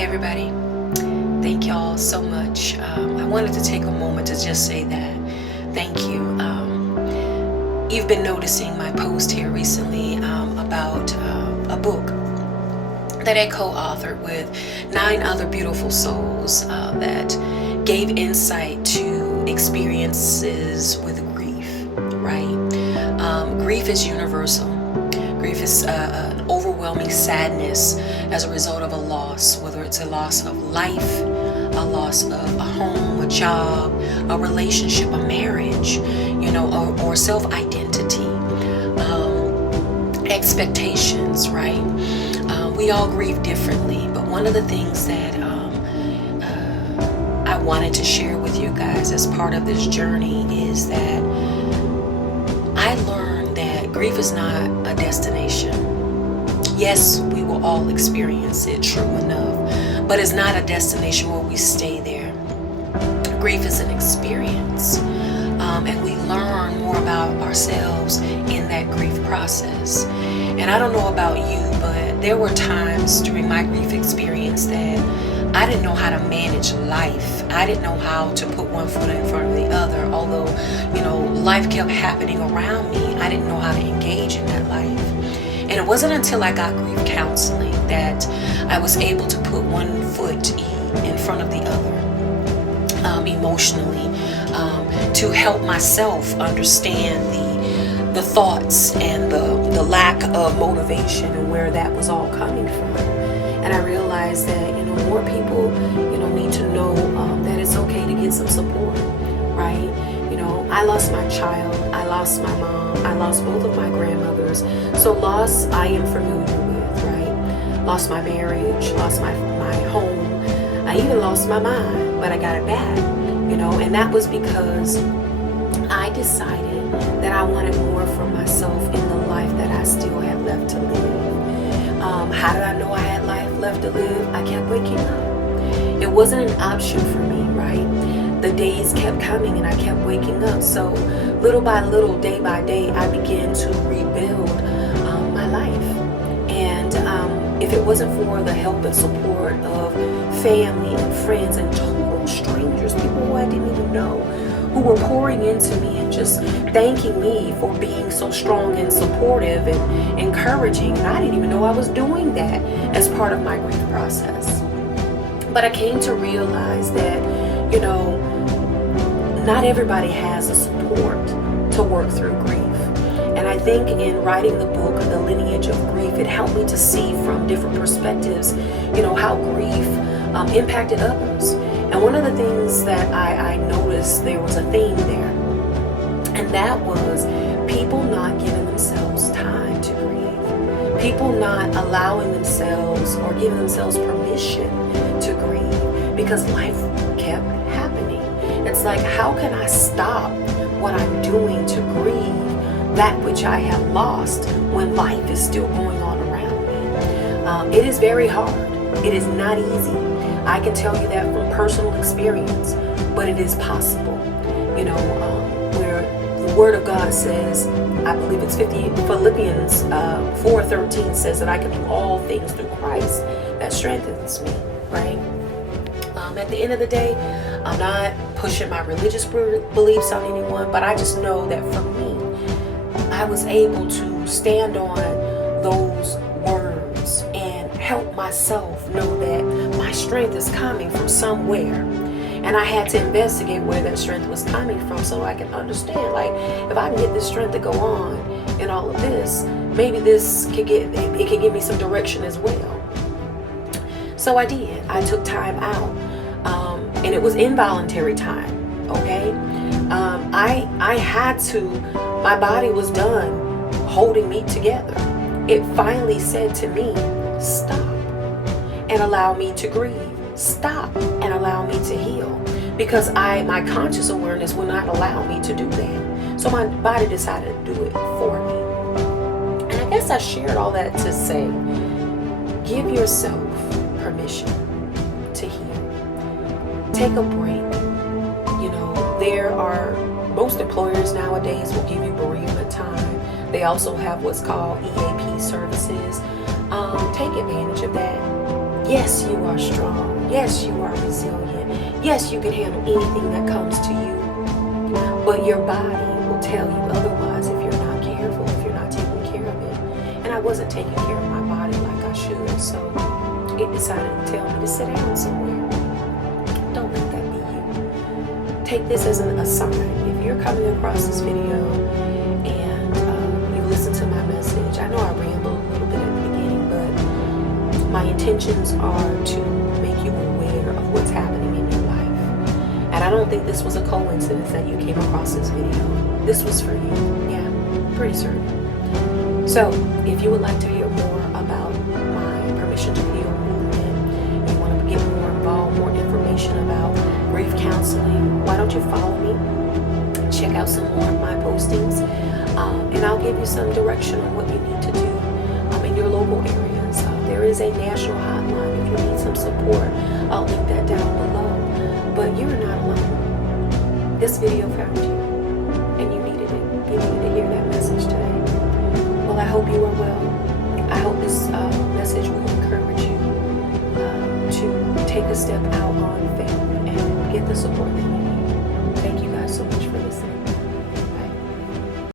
Hey everybody, thank y'all so much. I wanted to take a moment to just say that thank you. You've been noticing my post here recently about a book that I co-authored with 9 other beautiful souls that gave insight to experiences with grief, right? Grief is universal. Grief is an overwhelming sadness as a result of a loss, whether it's a loss of life, a loss of a home, a job, a relationship, a marriage, or self-identity, expectations, right? We all grieve differently, but one of the things that I wanted to share with you guys as part of this journey is that I learned that grief is not a destination. Yes, we will all experience it, true enough, but it's not a destination where we stay there. Grief is an experience, and we learn more about ourselves in that grief process. And I don't know about you, but there were times during my grief experience that I didn't know how to manage life. I didn't know how to put one foot in front of the other. Although, life kept happening around me, I didn't know how to engage in that life. And it wasn't until I got grief counseling that I was able to put one foot in front of the other, emotionally, to help myself understand the thoughts and the lack of motivation and where that was all coming from. And I realized that, more people, need to know that it's okay to get some support, right? I lost my child, I lost my mom, I lost both of my grandmothers. So loss I am familiar with, right? Lost my marriage, lost my home. I even lost my mind, but I got it back, and that was because I decided that I wanted more for myself in the life that I still had left to live. How did I know I had life left to live? I kept waking up. It wasn't an option for me, right? The days kept coming and I kept waking up. So little by little, day by day, I began to rebuild my life. And if it wasn't for the help and support of family and friends and total strangers, people who I didn't even know, who were pouring into me and just thanking me for being so strong and supportive and encouraging. And I didn't even know I was doing that as part of my grief process. But I came to realize that, not everybody has a support to work through grief. And I think in writing the book, The Lineage of Grief, it helped me to see from different perspectives, how grief impacted others. And one of the things that I noticed, there was a theme there, and that was people not giving themselves time to grieve. People not allowing themselves or giving themselves permission to grieve because life kept happening. It's like, how can I stop what I'm doing to grieve that which I have lost when life is still going on around me? It is very hard. It is not easy. I can tell you that from personal experience, but it is possible. Where the Word of God says, I believe it's Philippians 4:13 says that I can do all things through Christ that strengthens me, right? At the end of the day, I'm not pushing my religious beliefs on anyone, but I just know that for me, I was able to stand on those words and help myself know that my strength is coming from somewhere. And I had to investigate where that strength was coming from so I can understand, like, if I can get this strength to go on in all of this, maybe this could give me some direction as well. So I did. I took time out. And it was involuntary time, okay? I had to, my body was done holding me together. It finally said to me, stop and allow me to grieve. Stop and allow me to heal. Because my conscious awareness would not allow me to do that. So my body decided to do it for me. And I guess I shared all that to say, give yourself permission to heal. Take a break. Most employers nowadays will give you bereavement time. They also have what's called EAP services. Take advantage of that. Yes, you are strong. Yes, you are resilient. Yes, you can handle anything that comes to you. But your body will tell you otherwise if you're not careful, if you're not taking care of it. And I wasn't taking care of my body like I should, so it decided to tell me to sit down somewhere. Don't let that be you. Take this as a sign. If you're coming across this video and you listen to my message, I know I rambled a little bit at the beginning, but my intentions are to make you aware of what's happening in your life. And I don't think this was a coincidence that you came across this video. This was for you. Yeah, pretty certain. So, if you would like to hear more about my Permission to Heal movement, you want to get more involved, more information about grief counseling, why don't you follow me? Check out some more of my postings, and I'll give you some direction on what you need to do in your local areas. There is a national hotline if you need some support. I'll link that down below. But you're not alone. This video found you, and you needed it. You needed to hear that message today. Well, I hope you are well. I hope this message will encourage you to take a step out on faith and get the support that you need. Thank you guys so much for listening.